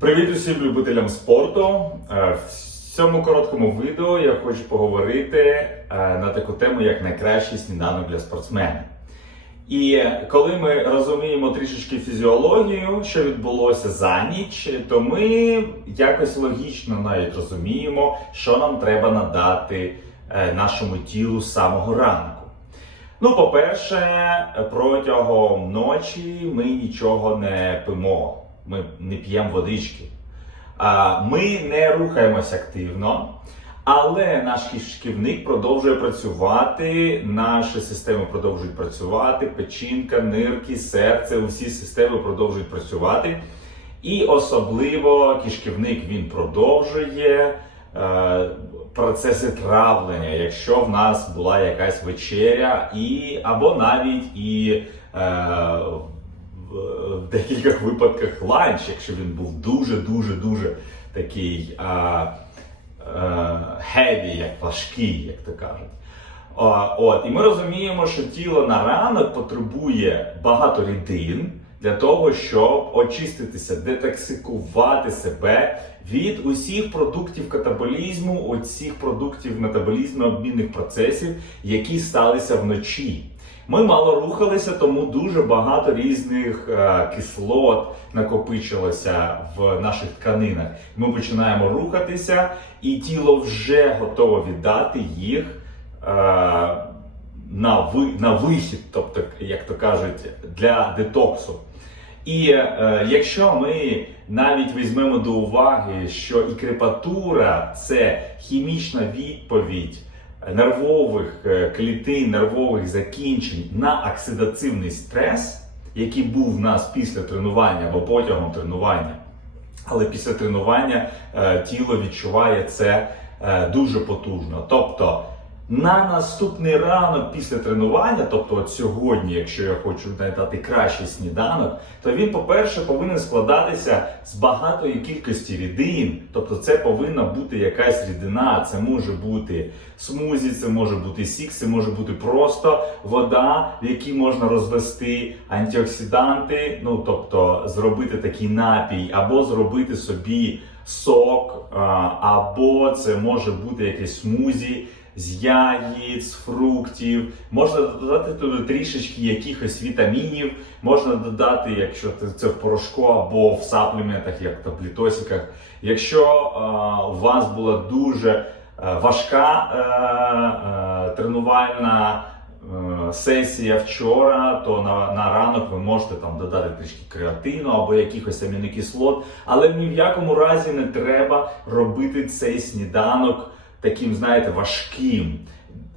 Привіт усім любителям спорту. Е, В цьому короткому відео я хочу поговорити е, на таку тему, як найкращий сніданок для спортсменів. І коли ми розуміємо трішечки фізіологію, що відбулося за ніч, то ми якось логічно навіть розуміємо, що нам треба надати е, нашому тілу з самого ранку. Ну, по-перше, протягом ночі ми нічого не пимо, ми не п'ємо водички. Ми не рухаємось активно, але наш кишківник продовжує працювати, наші системи продовжують працювати, печінка, нирки, серце, усі системи продовжують працювати. І особливо кишківник він продовжує е, процеси травлення, якщо в нас була якась вечеря, і або навіть і е, в, декількох випадках ланч, якщо він був дуже дуже дуже такий heavy, як важкий, як то кажуть. О, От, і ми розуміємо, що тіло на ранок потребує багато рідин для того, щоб очиститися, детоксикувати себе від усіх продуктів катаболізму, усіх продуктів метаболізму обмінних процесів, які сталися вночі. Ми мало рухалися, тому дуже багато різних е, кислот накопичилося в наших тканинах. Ми починаємо рухатися, і тіло вже готове віддати їх е, на, на вихід, тобто, як то кажуть, для детоксу. І е, якщо ми навіть візьмемо до уваги, що і крепатура це хімічна відповідь нервових е, клітин, нервових закінчень на оксидативний стрес, який був в нас після тренування або протягом тренування. Але після тренування е, тіло відчуває це е, дуже потужно. Тобто на наступний ранок після тренування, тобто от сьогодні, якщо я хочу дати кращий сніданок, то він, по-перше, повинен складатися з багатої кількості рідин. Тобто це повинна бути якась рідина. Це може бути смузі, це може бути сік, це може бути просто вода, в якій можна розвести антиоксиданти, ну тобто зробити такий напій, або зробити собі сок, або це може бути якесь смузі з яєць, фруктів. Можна додати туди трішечки якихось вітамінів. Можна додати, якщо це в порошку або в сапліментах, як в таблітосиках. Якщо а, у вас була дуже е, важка е, е, тренувальна е, сесія вчора, то на, на ранок ви можете там додати трішки креатину або якихось амінокислот, але ні в якому разі не треба робити цей сніданок таким, знаєте, важким,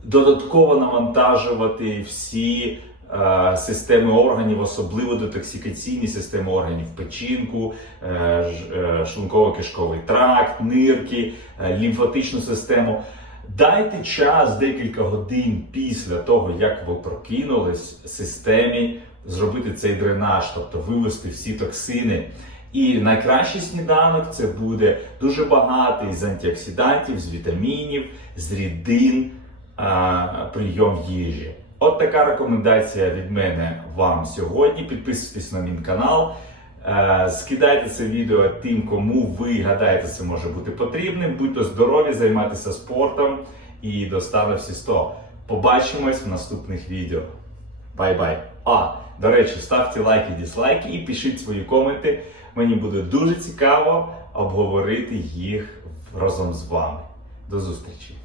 додатково навантажувати всі е, системи органів, особливо детоксикаційні системи органів, печінку, е, е, шлунково-кишковий тракт, нирки, лімфатичну систему. Дайте час декілька годин після того, як ви прокинулись системі зробити цей дренаж, тобто вивести всі токсини. І найкращий сніданок це буде дуже багатий з антиоксидантів, з вітамінів, з рідин, а, прийом їжі. От така рекомендація від мене вам сьогодні. Підписуйтесь на мій канал. Е, Скидайте це відео тим, кому ви гадаєте, це може бути потрібним. Будьте здорові, займайтеся спортом і достане всі 100. Побачимось в наступних відео. Бай-бай. А, до речі, ставте лайки, дізлайки і пишіть свої коменти. Мені буде дуже цікаво обговорити їх разом з вами. До зустрічі!